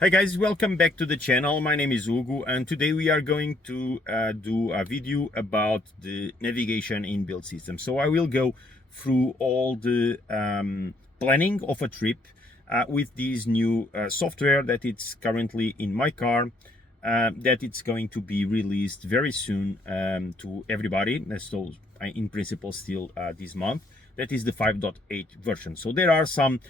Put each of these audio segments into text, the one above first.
Hi guys, welcome back to the channel. My name is Hugo and today we are going to do a video about the navigation in build system. So I will go through all the planning of a trip with this new software that it's currently in my car, that it's going to be released very soon to everybody. So in principle still this month. That is the 5.8 version. So there are some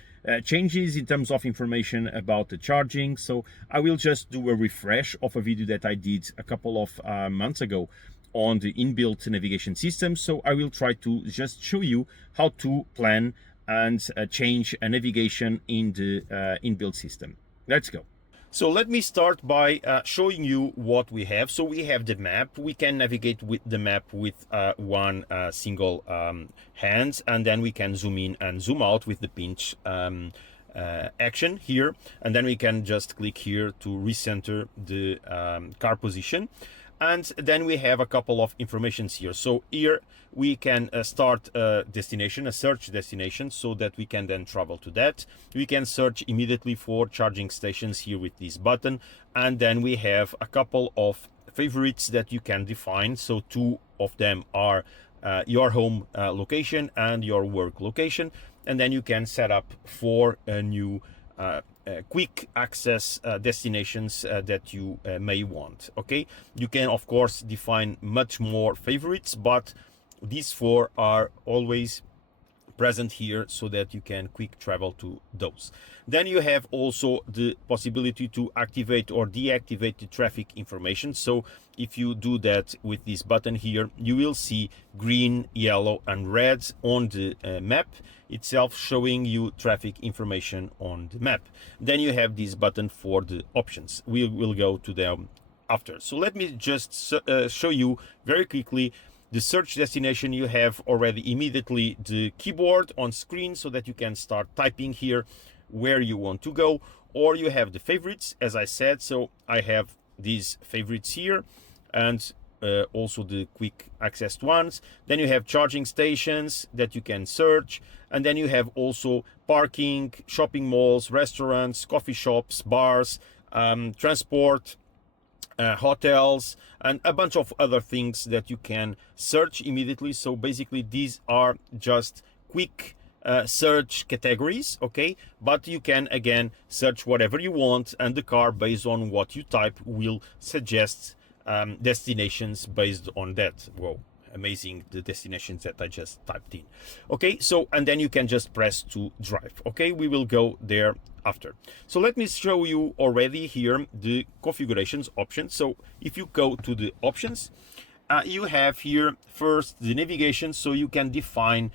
changes in terms of information about the charging. So I will just do a refresh of a video that I did a couple of months ago on the inbuilt navigation system. So I will try to just show you how to plan and change a navigation in the inbuilt system. Let's go. So let me start by showing you what we have. So we have the map. We can navigate with the map with one single hand, and then we can zoom in and zoom out with the pinch action here. And then we can just click here to recenter the car position. And then we have a couple of informations here. So here we can start a destination, a search destination, so that we can then travel to that. We can search immediately for charging stations here with this button. And then we have a couple of favorites that you can define. So two of them are your home location and your work location. And then you can set up for a new quick access destinations that you may want. Okay, you can of course define much more favorites, but these four are always present here so that you can quick travel to those. Then you have also the possibility to activate or deactivate the traffic information. So if you do that with this button here, you will see green, yellow and red on the map itself, showing you traffic information on the map. Then you have this button for the options. We will go to them after. So let me just show you very quickly the search destination. You have already immediately the keyboard on screen so that you can start typing here where you want to go, or you have the favorites, as I said. So I have these favorites here, and also the quick accessed ones. Then you have charging stations that you can search, and then you have also parking, shopping malls, restaurants, coffee shops, bars, transport, hotels, and a bunch of other things that you can search immediately. So basically these are just quick search categories, okay, but you can again search whatever you want, and the car, based on what you type, will suggest destinations based on that. Whoa, amazing, the destinations that I just typed in. Okay, so and then you can just press to drive. Okay, we will go there after. So let me show you already here the configurations options. So if you go to the options, you have here first the navigation. So you can define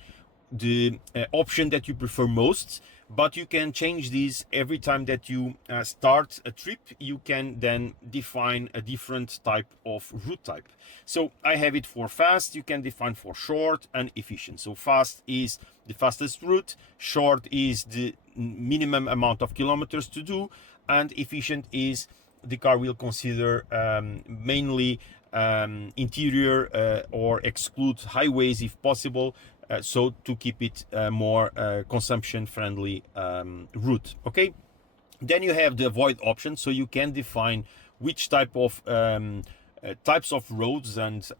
the option that you prefer most, but you can change these every time that you start a trip. You can then define a different type of route type. So I have it for fast. You can define for short and efficient. So fast is the fastest route, short is the minimum amount of kilometers to do, and efficient is the car will consider mainly interior or exclude highways if possible, so to keep it more consumption friendly route. Okay, then you have the avoid option, so you can define which type of types of roads and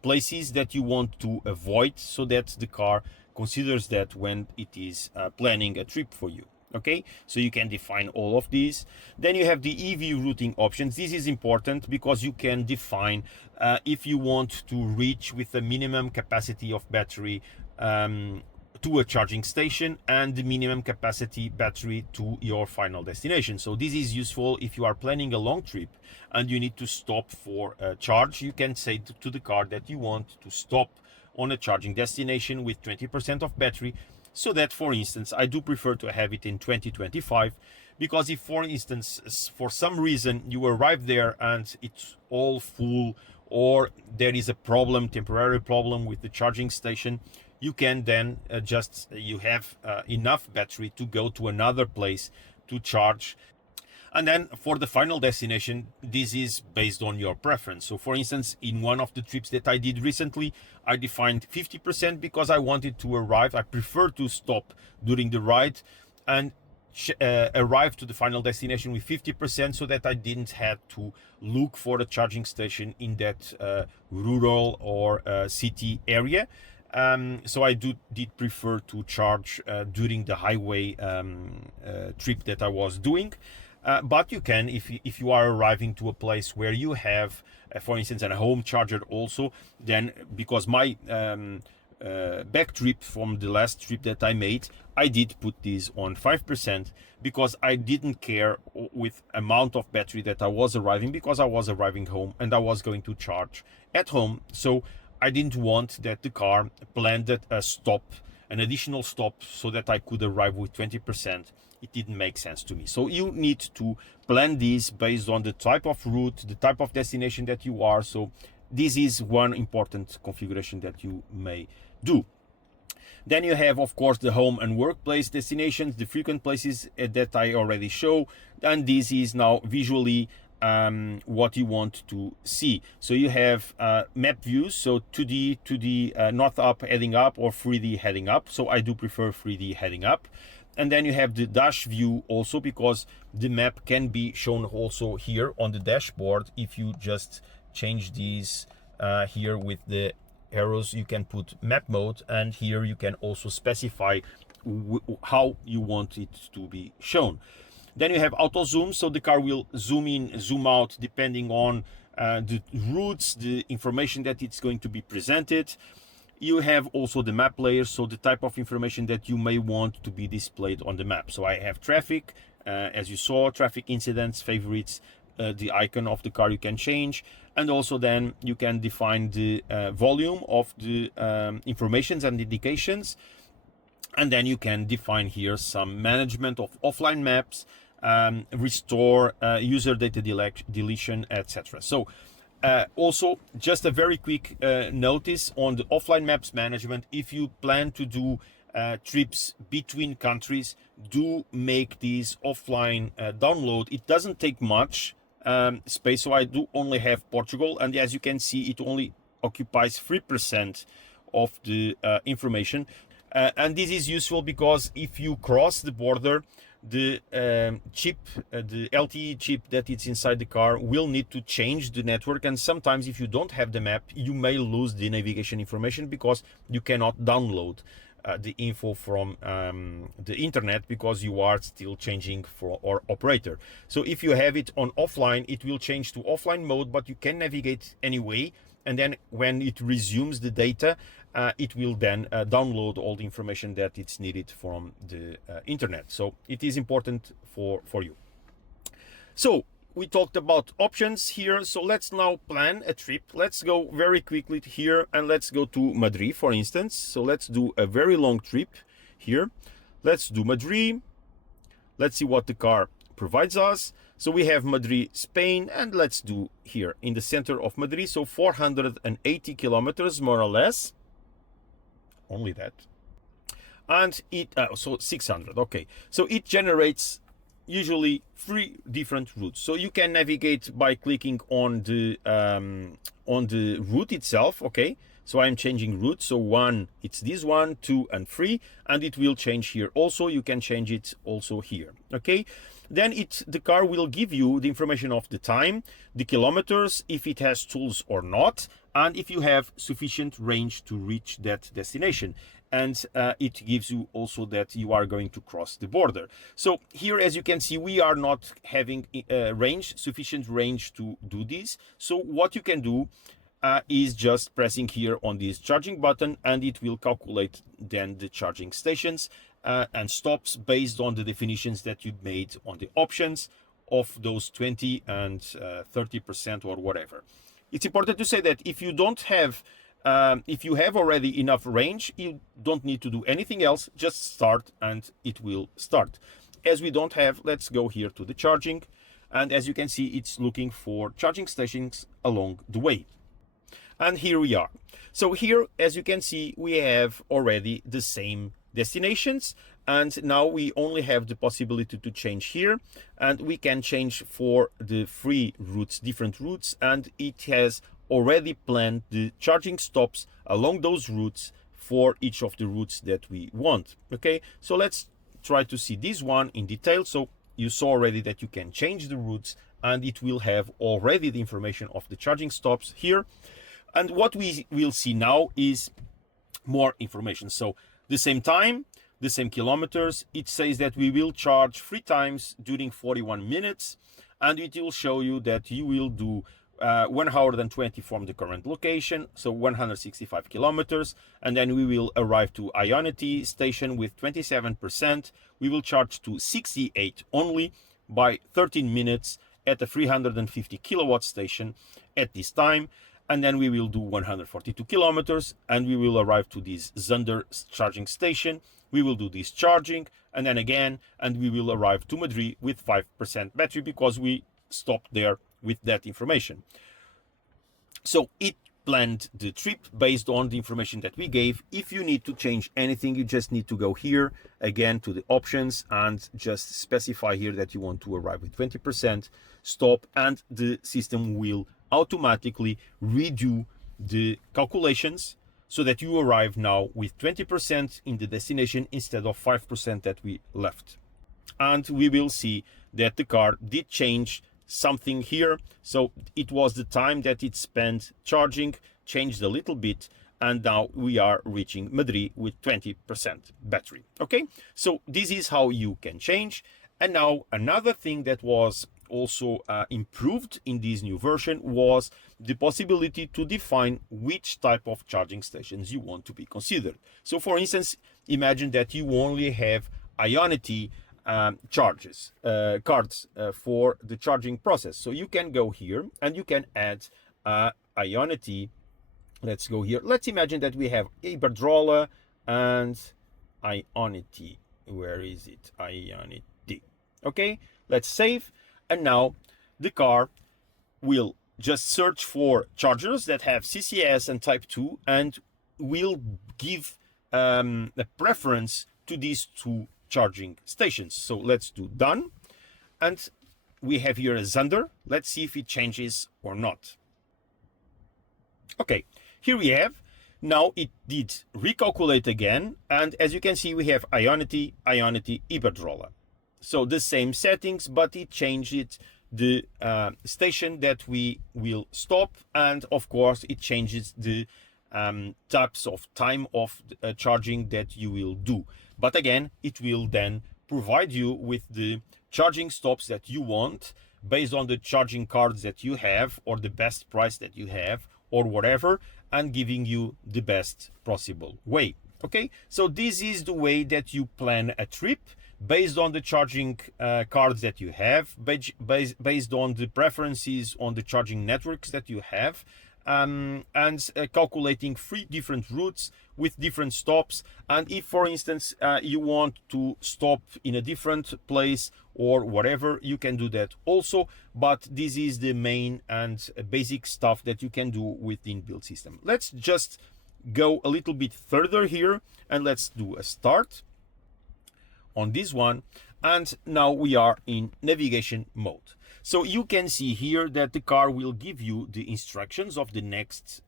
places that you want to avoid, so that the car considers that when it is planning a trip for you. Okay, so you can define all of these. Then you have the EV routing options. This is important because you can define if you want to reach with a minimum capacity of battery to a charging station, and the minimum capacity battery to your final destination. So this is useful if you are planning a long trip and you need to stop for a charge. You can say to the car that you want to stop on a charging destination with 20% of battery. So that, for instance, I do prefer to have it in 2025, because if, for instance, for some reason you arrive there and it's all full, or there is a problem, temporary problem with the charging station, you can then you have enough battery to go to another place to charge. And then for the final destination, this is based on your preference. So for instance, in one of the trips that I did recently, I defined 50% because I wanted to arrive. I prefer to stop during the ride, and arrive to the final destination with 50%, so that I didn't have to look for a charging station in that rural or city area. So I did prefer to charge during the highway trip that I was doing. But you can, if you are arriving to a place where you have, for instance, a home charger also, then because my back trip from the last trip that I made, I did put this on 5% because I didn't care with amount of battery that I was arriving, because I was arriving home and I was going to charge at home. So I didn't want that the car planned a stop, an additional stop, so that I could arrive with 20%. It didn't make sense to me. So you need to plan this based on the type of route, the type of destination that you are. So this is one important configuration that you may do. Then you have, of course, the home and workplace destinations, the frequent places that I already show. And this is now visually what you want to see. So you have map views, so 2D north up heading up, or 3D heading up. So I do prefer 3D heading up. And then you have the dash view also, because the map can be shown also here on the dashboard. If you just change these here with the arrows, you can put map mode, and here you can also specify how you want it to be shown. Then you have auto zoom, so the car will zoom in, zoom out, depending on the routes, the information that it's going to be presented. You have also the map layer, so the type of information that you may want to be displayed on the map. So I have traffic, as you saw, traffic incidents, favorites, the icon of the car you can change, and also then you can define the volume of the informations and indications. And then you can define here some management of offline maps, restore, user data deletion, etc. So also, just a very quick notice on the offline maps management. If you plan to do trips between countries, do make these offline download. It doesn't take much space, so I do only have Portugal, and as you can see, it only occupies 3% of the information. And this is useful because if you cross the border, the chip, the LTE chip that is inside the car will need to change the network, and sometimes if you don't have the map, you may lose the navigation information because you cannot download the info from the internet, because you are still changing for our operator. So if you have it on offline, it will change to offline mode, but you can navigate anyway. And then when it resumes the data, it will then download all the information that it's needed from the internet. So it is important for you. So we talked about options here. So let's now plan a trip. Let's go very quickly here, and let's go to Madrid, for instance. So let's do a very long trip here. Let's do Madrid. Let's see what the car provides us. So we have Madrid, Spain, and let's do here in the center of Madrid. So 480 kilometers, more or less. Only that. And it, so 600, okay. So it generates usually 3 different routes. So you can navigate by clicking on the route itself, okay. So I'm changing route. So 1, it's this one, 2 and 3, and it will change here. Also, you can change it also here, okay. Then the car will give you the information of the time, the kilometers, if it has tools or not, and if you have sufficient range to reach that destination. And it gives you also that you are going to cross the border. So here, as you can see, we are not having sufficient range to do this. So what you can do is just pressing here on this charging button, and it will calculate then the charging stations and stops based on the definitions that you made on the options of those 20 and 30% or whatever. It's important to say that if you don't have, if you have already enough range, you don't need to do anything else, just start and it will start. As we don't have, let's go here to the charging, and as you can see, it's looking for charging stations along the way. And here we are. So here, as you can see, we have already the same destinations, and now we only have the possibility to change here, and we can change for the 3 routes, different routes, and it has already planned the charging stops along those routes for each of the routes that we want. Okay, so let's try to see this one in detail. So you saw already that you can change the routes, and it will have already the information of the charging stops here. And what we will see now is more information. So the same time, the same kilometers, it says that we will charge 3 times during 41 minutes, and it will show you that you will do 1 hour and 20 from the current location, so 165 kilometers, and then we will arrive to Ionity station with 27%. We will charge to 68 only by 13 minutes at a 350 kilowatt station at this time, and then we will do 142 kilometers, and we will arrive to this Zunder charging station. We will do this charging, and then again, and we will arrive to Madrid with 5% battery because we stopped there with that information. So it planned the trip based on the information that we gave. If you need to change anything, you just need to go here again to the options and just specify here that you want to arrive with 20% stop, and the system will automatically redo the calculations so that you arrive now with 20% in the destination instead of 5% that we left. And we will see that the car did change something here. So it was the time that it spent charging changed a little bit, and now we are reaching Madrid with 20% battery. Okay, so this is how you can change. And now another thing that was also improved in this new version was the possibility to define which type of charging stations you want to be considered. So for instance, imagine that you only have Ionity cards for the charging process. So you can go here and you can add Ionity. Let's go here. Let's imagine that we have Iberdrola and Ionity. Where is it? Ionity. Okay, let's save. And now the car will just search for chargers that have CCS and Type 2 and will give a preference to these 2 charging stations. So let's do done. And we have here a Zunder. Let's see if it changes or not. Okay, here we have. Now it did recalculate again. And as you can see, we have Ionity, Iberdrola. So the same settings, but it changed the station that we will stop. And of course, it changes the types of time of charging that you will do. But again, it will then provide you with the charging stops that you want based on the charging cards that you have or the best price that you have or whatever, and giving you the best possible way. Okay, so this is the way that you plan a trip based on the charging cards that you have, based on the preferences on the charging networks that you have, and calculating 3 different routes with different stops. And if, for instance, you want to stop in a different place or whatever, you can do that also. But this is the main and basic stuff that you can do with the inbuilt system. Let's just go a little bit further here and let's do a start on this one. And now we are in navigation mode. So you can see here that the car will give you the instructions of the next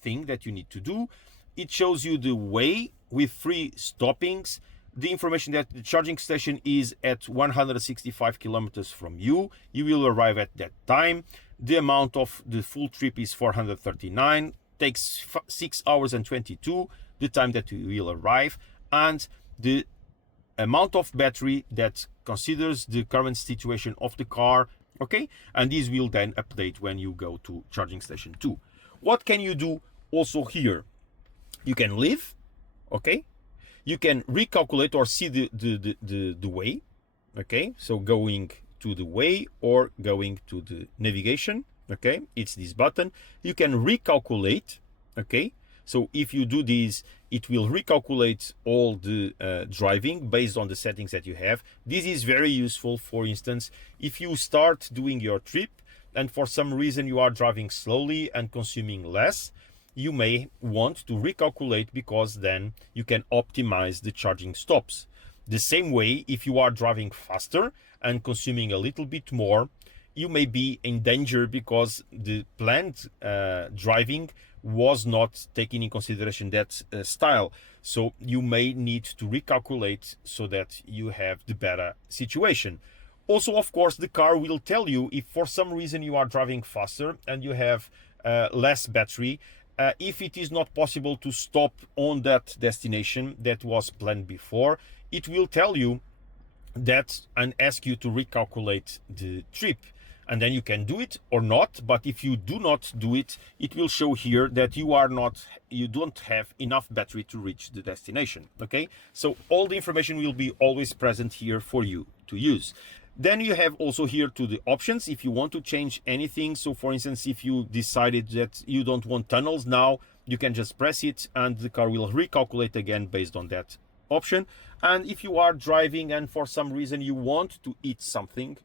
thing that you need to do. It shows you the way with 3 stoppings, the information that the charging station is at 165 kilometers from you. You will arrive at that time. The amount of the full trip is 439, takes 6 hours and 22, the time that you will arrive, and the amount of battery that considers the current situation of the car. Okay, and this will then update when you go to charging station 2. What can you do also here? You can leave, okay? You can recalculate or see the way, okay? So going to the way or going to the navigation, okay? It's this button. You can recalculate, okay? So if you do this, it will recalculate all the driving based on the settings that you have. This is very useful. For instance, if you start doing your trip and for some reason you are driving slowly and consuming less, you may want to recalculate because then you can optimize the charging stops. The same way, if you are driving faster and consuming a little bit more, you may be in danger because the planned driving was not taking in consideration that style. So you may need to recalculate so that you have the better situation. Also, of course, the car will tell you if for some reason you are driving faster and you have less battery, if it is not possible to stop on that destination that was planned before, it will tell you that and ask you to recalculate the trip, and then you can do it or not. But if you do not do it, it will show here that you don't have enough battery to reach the destination. Okay, so all the information will be always present here for you to use. Then you have also here to the options if you want to change anything. So for instance, if you decided that you don't want tunnels now, you can just press it and the car will recalculate again based on that option. And if you are driving and for some reason you want to eat something,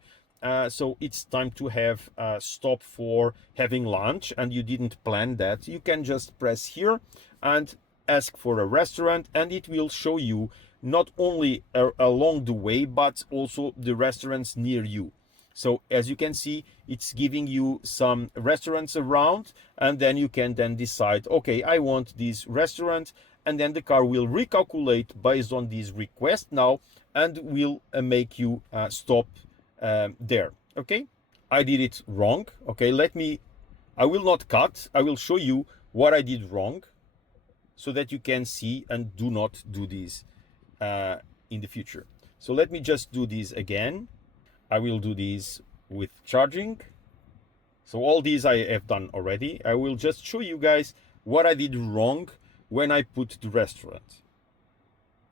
so it's time to have a stop for having lunch and you didn't plan that, you can just press here and ask for a restaurant, and it will show you not only along the way but also the restaurants near you. So as you can see, it's giving you some restaurants around, and then you can then decide, okay, I want this restaurant, and then the car will recalculate based on this request now and will make you stop there. Okay, I did it wrong. Okay, I will not cut, I will show you what I did wrong so that you can see and do not do this in the future. So let me just do this again. I will do this with charging. So all these I have done already. I will just show you guys what I did wrong when I put the restaurant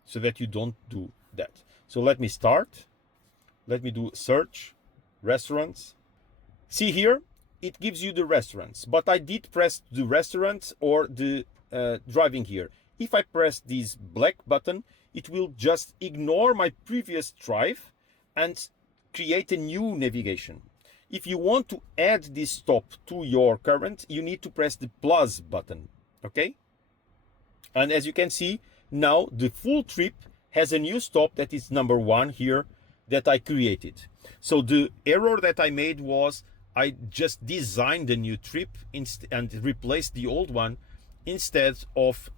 so that you don't do that. So let me start. Let me do search restaurants. See here, it gives you the restaurants, but I did press the restaurants or the driving here. If I press this black button, it will just ignore my previous drive and create a new navigation. If you want to add this stop to your current, you need to press the plus button. Okay? And as you can see, now the full trip has a new stop that is number 1 here that I created. So the error that I made was I just designed a new trip and replaced the old one instead of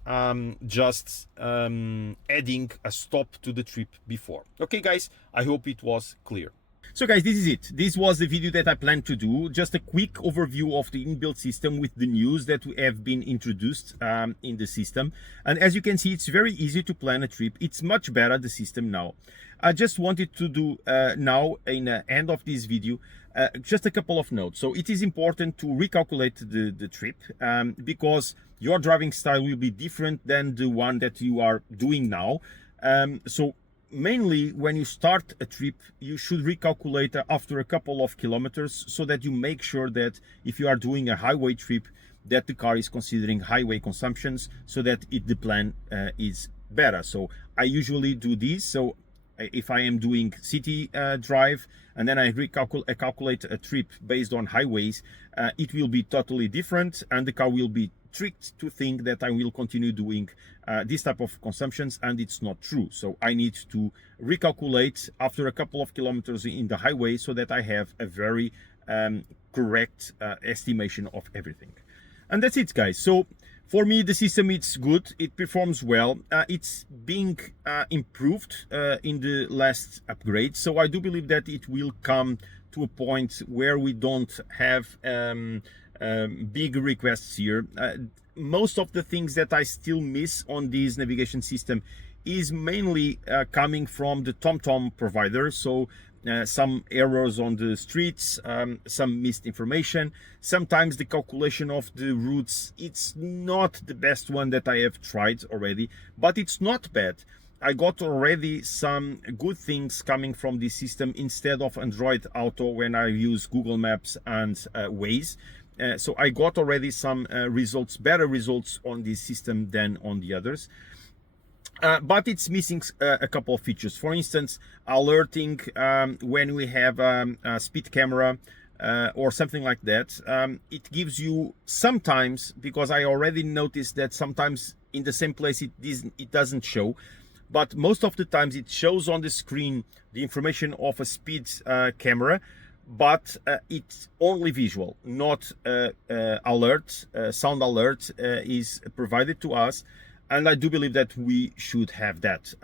just adding a stop to the trip before. Okay guys, I hope it was clear. So guys, this is it. This was the video that I planned to do. Just a quick overview of the inbuilt system with the news that have been introduced in the system. And as you can see, it's very easy to plan a trip. It's much better, the system now. I just wanted to do now, in the end of this video, just a couple of notes. So it is important to recalculate the trip because your driving style will be different than the one that you are doing now. So mainly when you start a trip, you should recalculate after a couple of kilometers so that you make sure that if you are doing a highway trip, that the car is considering highway consumptions so that the plan is better. So I usually do this. So if I am doing city drive and then I calculate a trip based on highways, it will be totally different and the car will be tricked to think that I will continue doing this type of consumptions, and it's not true. So I need to recalculate after a couple of kilometers in the highway so that I have a very correct estimation of everything. And that's it guys. So for me, the system, it's good, it performs well, it's being improved in the last upgrade. So I do believe that it will come to a point where we don't have big requests here. Most of the things that I still miss on this navigation system is mainly coming from the TomTom provider. So some errors on the streets, some missed information. Sometimes the calculation of the routes, it's not the best one that I have tried already, but it's not bad. I got already some good things coming from this system instead of Android Auto when I use Google Maps and Waze. So I got already some results, better results on this system than on the others. But it's missing a couple of features. For instance, alerting when we have a speed camera or something like that. It gives you sometimes, because I already noticed that sometimes in the same place it doesn't show, but most of the times it shows on the screen the information of a speed camera, but it's only visual, not alert. Sound alert is provided to us, and I do believe that we should have that.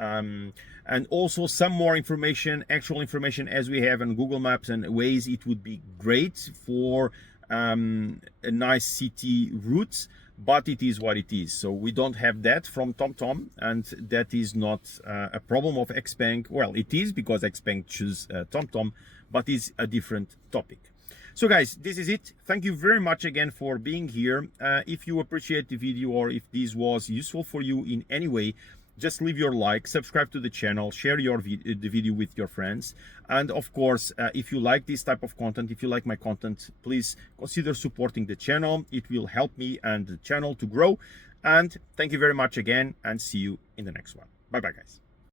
And also some more information, actual information, as we have on Google Maps and Waze. It would be great for a nice city routes, but it is what it is. So we don't have that from TomTom, and that is not a problem of XPeng. Well, it is, because XPeng choose TomTom, but it's a different topic. So guys, this is it. Thank you very much again for being here. If you appreciate the video, or if this was useful for you in any way, just leave your like, subscribe to the channel, share the video with your friends. And of course, if you like this type of content, if you like my content, please consider supporting the channel. It will help me and the channel to grow. And thank you very much again, and see you in the next one. Bye bye, guys.